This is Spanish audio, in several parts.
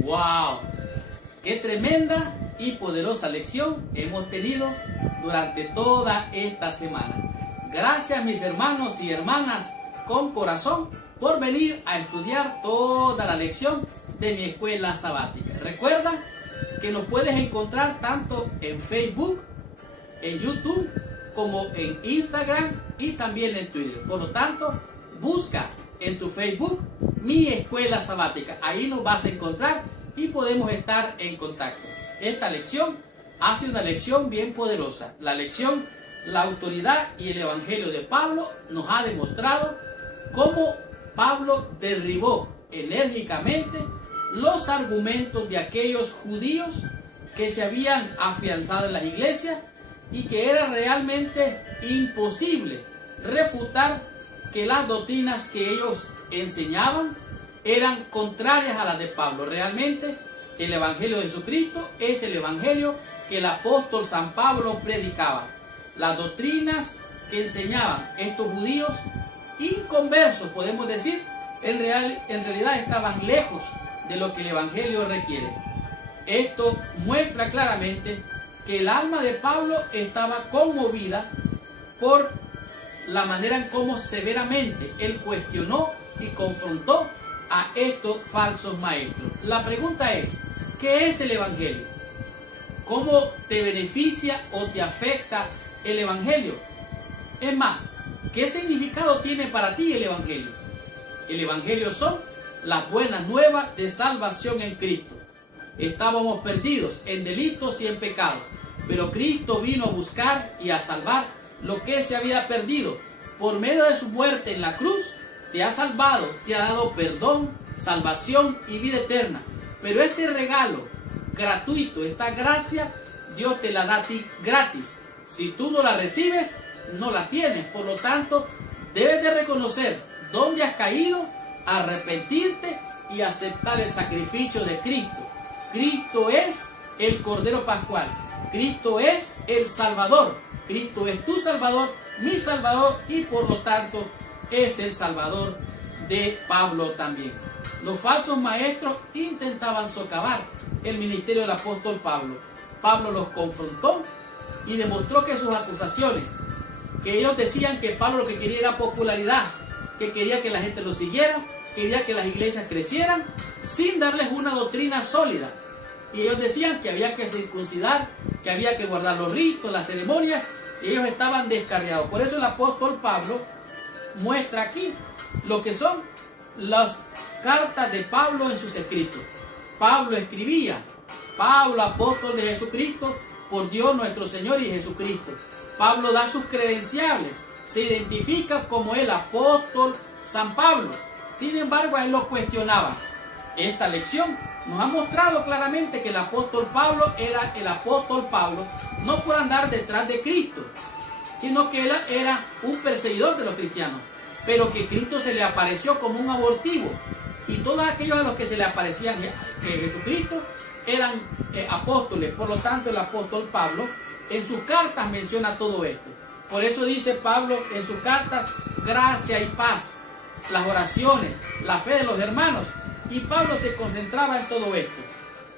¡Wow! ¡Qué tremenda y poderosa lección hemos tenido durante toda esta semana! Gracias, mis hermanos y hermanas con corazón, por venir a estudiar toda la lección de mi escuela sabática. Recuerda que nos puedes encontrar tanto en Facebook, en YouTube, como en Instagram y también en Twitter. Por lo tanto, busca en tu Facebook mi escuela sabática. Ahí nos vas a encontrar y podemos estar en contacto. Esta lección ha sido una lección bien poderosa. La lección, la autoridad y el evangelio de Pablo nos ha demostrado cómo Pablo derribó enérgicamente los argumentos de aquellos judíos que se habían afianzado en las iglesias y que era realmente imposible refutar que las doctrinas que ellos enseñaban eran contrarias a las de Pablo. Realmente el evangelio de Jesucristo es el evangelio que el apóstol San Pablo predicaba. Las doctrinas que enseñaban estos judíos inconversos, podemos decir, en realidad estaban lejos de lo que el evangelio requiere. Esto muestra claramente que el alma de Pablo estaba conmovida por la manera en cómo severamente él cuestionó y confrontó a estos falsos maestros. La pregunta es, ¿qué es el evangelio? ¿Cómo te beneficia o te afecta el evangelio? Es más, ¿qué significado tiene para ti el evangelio? El evangelio son las buenas nuevas de salvación en Cristo. Estábamos perdidos en delitos y en pecados, pero Cristo vino a buscar y a salvar lo que se había perdido. Por medio de su muerte en la cruz, te ha salvado, te ha dado perdón, salvación y vida eterna. Pero este regalo gratuito, esta gracia, Dios te la da a ti gratis. Si tú no la recibes, no la tienes. Por lo tanto, debes de reconocer dónde has caído, arrepentirte y aceptar el sacrificio de Cristo. Cristo es el Cordero Pascual. Cristo es el Salvador. Cristo es tu Salvador, mi Salvador, y por lo tanto es el Salvador de Pablo también. Los falsos maestros intentaban socavar el ministerio del apóstol Pablo. Pablo los confrontó y demostró que sus acusaciones, que ellos decían que Pablo lo que quería era popularidad, que quería que la gente lo siguiera, quería que las iglesias crecieran, sin darles una doctrina sólida. Y ellos decían que había que circuncidar, que había que guardar los ritos, las ceremonias, y ellos estaban descarriados. Por eso el apóstol Pablo muestra aquí lo que son las cartas de Pablo en sus escritos. Pablo escribía: Pablo, apóstol de Jesucristo, por Dios nuestro Señor y Jesucristo. Pablo da sus credenciales, se identifica como el apóstol San Pablo. Sin embargo, a él lo cuestionaban. Esta lección nos ha mostrado claramente que el apóstol Pablo era el apóstol Pablo, no por andar detrás de Cristo, sino que él era un perseguidor de los cristianos, pero que Cristo se le apareció como un abortivo, y todos aquellos a los que se le aparecían que Jesucristo eran apóstoles. Por lo tanto, el apóstol Pablo en sus cartas menciona todo esto. Por eso dice Pablo en sus cartas: gracia y paz, las oraciones, la fe de los hermanos. Y Pablo se concentraba en todo esto.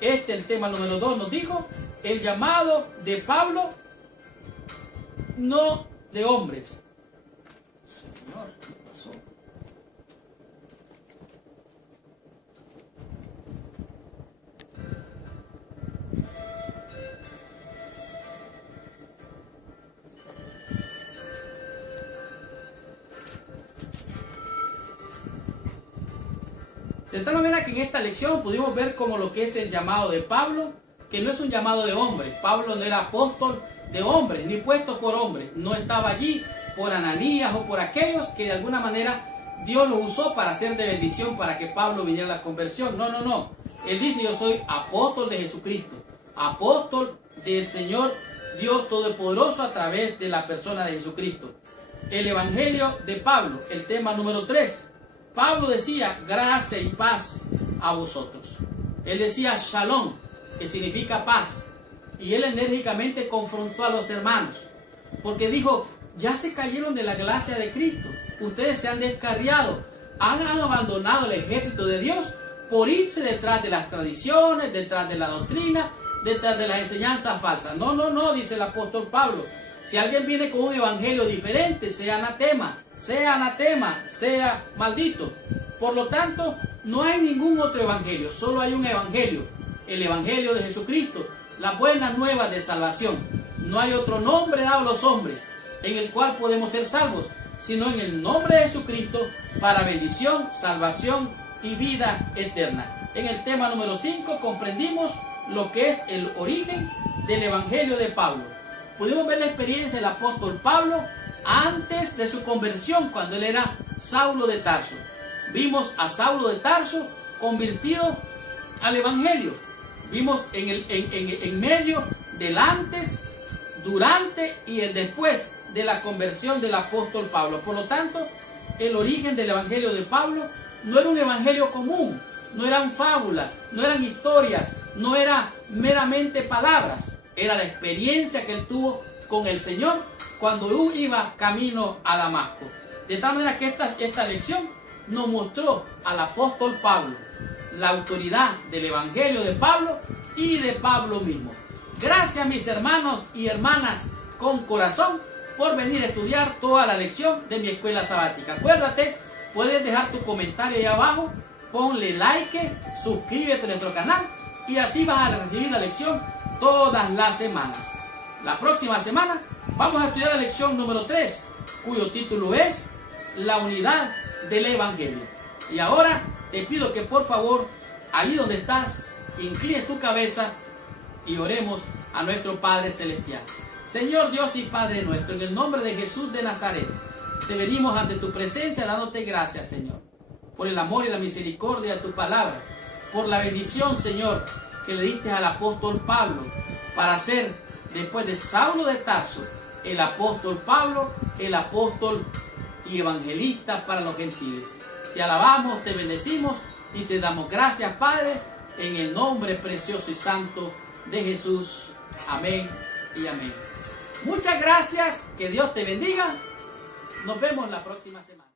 El tema número 2 nos dijo: el llamado de Pablo, no de hombres. Señor, ¿qué pasó? De tal manera que en esta lección pudimos ver como lo que es el llamado de Pablo, que no es un llamado de hombres. Pablo no era apóstol de hombres, ni puesto por hombres. No estaba allí por Ananías o por aquellos que de alguna manera Dios lo usó para hacer de bendición para que Pablo viniera a la conversión. No, no, no. Él dice: yo soy apóstol de Jesucristo, apóstol del Señor Dios Todopoderoso a través de la persona de Jesucristo. El evangelio de Pablo, el tema número 3. Pablo decía: gracia y paz a vosotros. Él decía shalom, que significa paz. Y él enérgicamente confrontó a los hermanos, porque dijo: ya se cayeron de la gracia de Cristo. Ustedes se han descarriado, han abandonado el ejército de Dios por irse detrás de las tradiciones, detrás de la doctrina, detrás de las enseñanzas falsas. No, no, no, dice el apóstol Pablo. Si alguien viene con un evangelio diferente, sea anatema, sea maldito. Por lo tanto, no hay ningún otro evangelio, solo hay un evangelio, el evangelio de Jesucristo, la buena nueva de salvación. No hay otro nombre dado a los hombres en el cual podemos ser salvos, sino en el nombre de Jesucristo para bendición, salvación y vida eterna. En el tema número 5 comprendimos lo que es el origen del evangelio de Pablo. Pudimos ver la experiencia del apóstol Pablo antes de su conversión, cuando él era Saulo de Tarso. Vimos a Saulo de Tarso convertido al evangelio. Vimos en medio del antes, durante y el después de la conversión del apóstol Pablo. Por lo tanto, el origen del evangelio de Pablo no era un evangelio común, no eran fábulas, no eran historias, no era meramente palabras. Era la experiencia que él tuvo con el Señor cuando iba camino a Damasco. De tal manera que esta lección nos mostró al apóstol Pablo la autoridad del evangelio de Pablo y de Pablo mismo. Gracias, mis hermanos y hermanas con corazón, por venir a estudiar toda la lección de mi escuela sabática. Acuérdate, puedes dejar tu comentario ahí abajo, ponle like, suscríbete a nuestro canal y así vas a recibir la lección todas las semanas. La próxima semana vamos a estudiar la lección número 3, cuyo título es La unidad del evangelio. Y ahora te pido que por favor, ahí donde estás, inclines tu cabeza y oremos a nuestro Padre Celestial. Señor Dios y Padre nuestro, en el nombre de Jesús de Nazaret, te venimos ante tu presencia dándote gracias, Señor, por el amor y la misericordia de tu palabra, por la bendición, Señor, que le diste al apóstol Pablo para ser, después de Saulo de Tarso, el apóstol Pablo, el apóstol y evangelista para los gentiles. Te alabamos, te bendecimos y te damos gracias, Padre, en el nombre precioso y santo de Jesús. Amén y amén. Muchas gracias, que Dios te bendiga. Nos vemos la próxima semana.